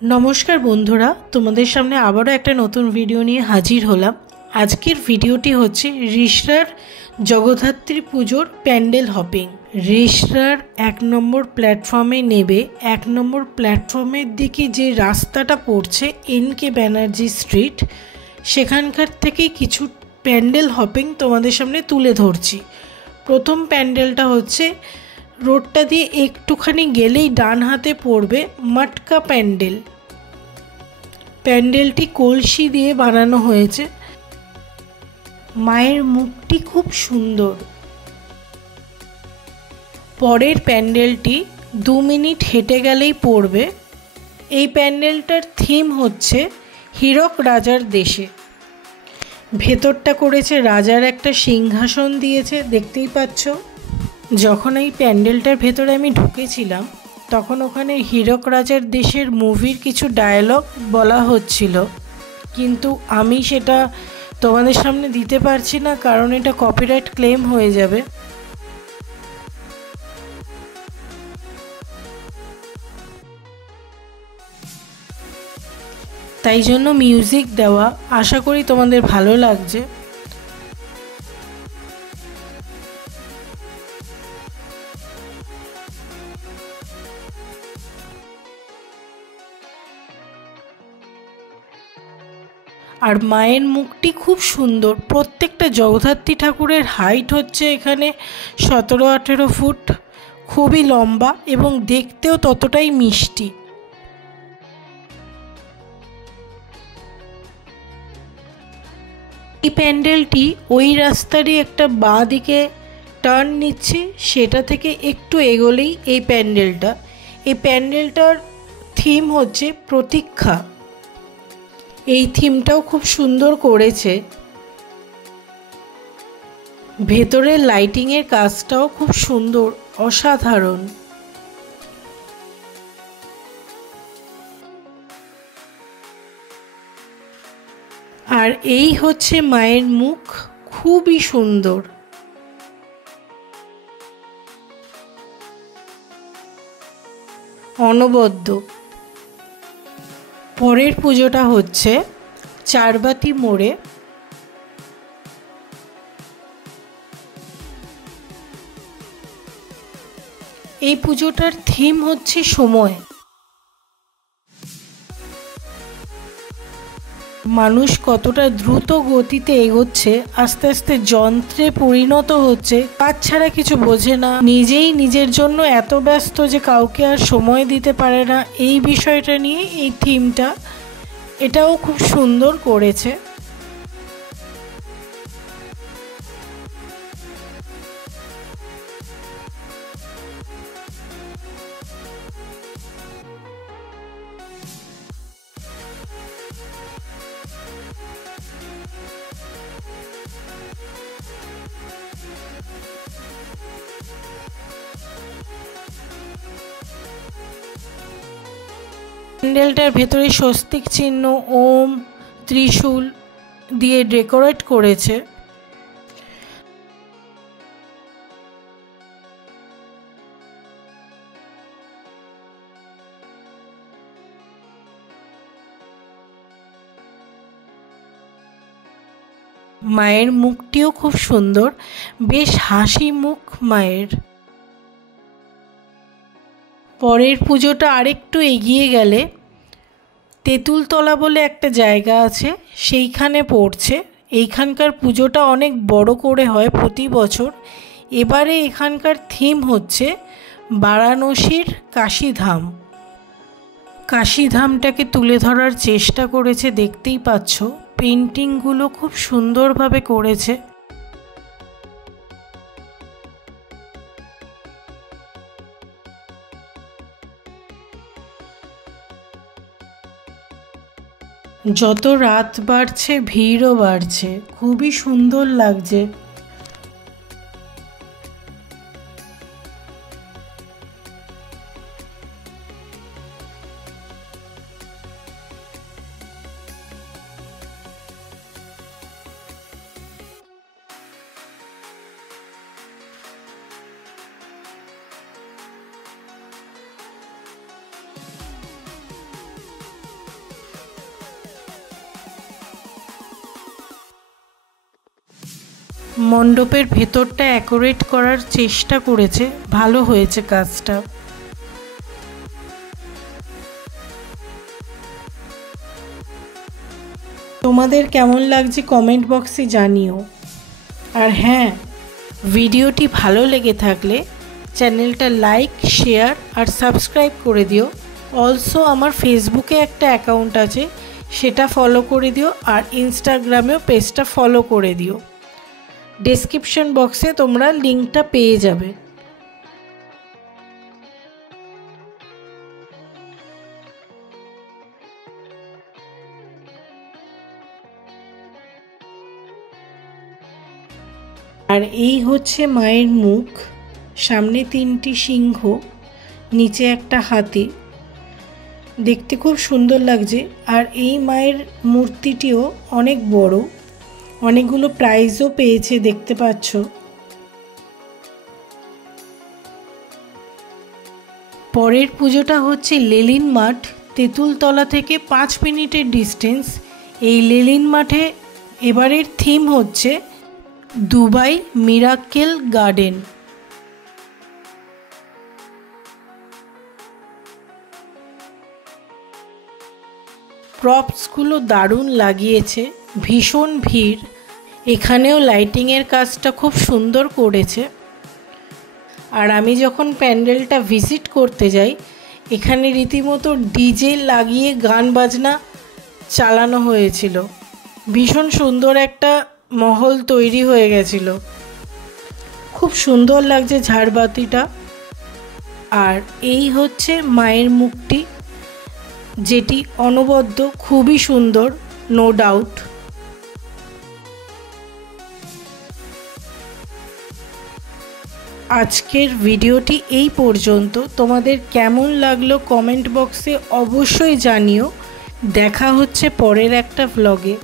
নমস্কার বন্ধুরা, তোমাদের সামনে আবারও একটা নতুন ভিডিও নিয়ে হাজির হলাম। আজকের ভিডিওটি হচ্ছে রিষড়ার জগদ্ধাত্রী পুজোর প্যান্ডেল হপিং। রিষড়ার 1 নম্বর প্ল্যাটফর্মে নেবে 1 নম্বর প্ল্যাটফর্মের দিকে যে রাস্তাটা পড়ছে এনকে ব্যানার্জি স্ট্রিট, সেখানকার থেকে কিছু প্যান্ডেল হপিং তোমাদের সামনে তুলে ধরছি। প্রথম প্যান্ডেলটা হচ্ছে রোডটা দিয়ে একটুখানি গেলেই ডান হাতে পড়বে মটকা প্যান্ডেল। প্যান্ডেলটি কলসি দিয়ে বানানো হয়েছে। মায়ের মুখটি খুব সুন্দর। পরের প্যান্ডেলটি 2 মিনিট হেঁটে গেলেই পড়বে। এই প্যান্ডেলটার থিম হচ্ছে হীরক রাজার দেশে। ভেতরটা করেছে রাজার একটা সিংহাসন দিয়েছে, দেখতেই পাচ্ছ। যখন এই প্যান্ডেলটার ভেতরে আমি ঢুকেছিলাম তখন ওখানে হীরক রাজার দেশের মুভির কিছু ডায়লগ বলা হচ্ছিল, কিন্তু আমি সেটা তোমাদের সামনে দিতে পারছি না, কারণ এটা কপিরাইট ক্লেম হয়ে যাবে। তাই জন্য মিউজিক দেওয়া। আশা করি তোমাদের ভালো লাগছে। আর মায়ের মুখটি খুব সুন্দর। প্রত্যেকটা জগদ্ধাত্রী ঠাকুরের হাইট হচ্ছে এখানে 17-18 ফুট, খুবই লম্বা এবং দেখতেও ততটাই মিষ্টি। এই প্যান্ডেলটি ওই রাস্তারই একটা বাঁ দিকে টার্ন নিচ্ছে, সেটা থেকে একটু এগোলেই এই প্যান্ডেলটা। এই প্যান্ডেলটার থিম হচ্ছে প্রতীক্ষা। এই থিমটাও খুব সুন্দর করেছে। ভেতরের লাইটিংয়ের কাজটাও খুব সুন্দর, অসাধারণ। আর এই হচ্ছে মায়ের মুখ, খুবই সুন্দর। অনবদ্য। পরের পুজোটা হচ্ছে চারবাতি মোড়ে। এই পুজোটার থিম হচ্ছে সময়। মানুষ কতটা দ্রুত গতিতে এগোচ্ছে, আস্তে আস্তে যন্ত্রে পরিণত হচ্ছে, কাজ ছাড়া কিছু বোঝে না, নিজেই নিজের জন্য এত ব্যস্ত যে কাউকে আর সময় দিতে পারে না। এই বিষয়টা নিয়ে এই থিমটা, এটাও খুব সুন্দর করেছে। প্যান্ডেলটার ভেতরে স্বস্তিক চিহ্ন, ওম, ত্রিশূল দিয়ে ডেকোরেট করেছে। মায়ের মুখটিও খুব সুন্দর, বেশ হাসি মুখ মায়ের। পরের পুজোটা আরেকটু এগিয়ে গেলে তেঁতুলতলা বলে একটা জায়গা আছে, সেইখানে পড়ছে। এইখানকার পুজোটা অনেক বড় করে হয় প্রতি বছর। এবারে এখানকার থিম হচ্ছে বারাণসীর কাশীধাম। কাশীধামটাকে তুলে ধরার চেষ্টা করেছে, দেখতেই পাচ্ছ। পেন্টিংগুলো খুব সুন্দরভাবে করেছে। যত রাত বাড়ছে ভিড়ও বাড়ছে, খুবই সুন্দর লাগছে। মণ্ডপের ভেতরটা অ্যাকুরেট করার চেষ্টা করেছে, ভালো হয়েছে কাজটা। তোমাদের কেমন লাগছে কমেন্ট বক্সে জানিও। আর হ্যাঁ, ভিডিওটি ভালো লেগে থাকলে চ্যানেলটা লাইক, শেয়ার আর সাবস্ক্রাইব করে দিও। অলসো আমার ফেসবুকে একটা অ্যাকাউন্ট আছে, সেটা ফলো করে দিও, আর ইনস্টাগ্রামেও পেজটা ফলো করে দিও। ডেসক্রিপশন বক্সে তোমরা লিঙ্কটা পেয়ে যাবে। আর এই হচ্ছে মায়ের মুখ, সামনে 3টি সিংহ, নিচে একটা হাতি, দেখতে খুব সুন্দর লাগছে। আর এই মায়ের মূর্তিটিও অনেক বড়, অনেকগুলো প্রাইজও পেয়েছে দেখতে পাচ্ছ। পরের পুজোটা হচ্ছে লেলিন মাঠ, তেঁতুলতলা থেকে 5 মিনিটের ডিস্টেন্স। এই লেলিন মাঠে এবারের থিম হচ্ছে দুবাই মিরাকেল গার্ডেন। প্রপসগুলো দারুণ লাগিয়েছে, ভীষণ ভিড়। এখানেও লাইটিংয়ের কাজটা খুব সুন্দর করেছে। আর আমি যখন প্যান্ডেলটা ভিজিট করতে যাই, এখানে রীতিমতো ডিজে লাগিয়ে গান বাজনা চালানো হয়েছিল। ভীষণ সুন্দর একটা মহল তৈরি হয়ে গেছিল, খুব সুন্দর লাগছে ঝাড়বাতিটা। আর এই হচ্ছে মায়ের মুখটি, যেটি অনবদ্য, খুবই সুন্দর, নো ডাউট। আজকের ভিডিওটি এই পর্যন্ত। তোমাদের কেমন লাগলো কমেন্ট বক্সে অবশ্যই জানিও। দেখা হচ্ছে পরের একটা ভ্লগে।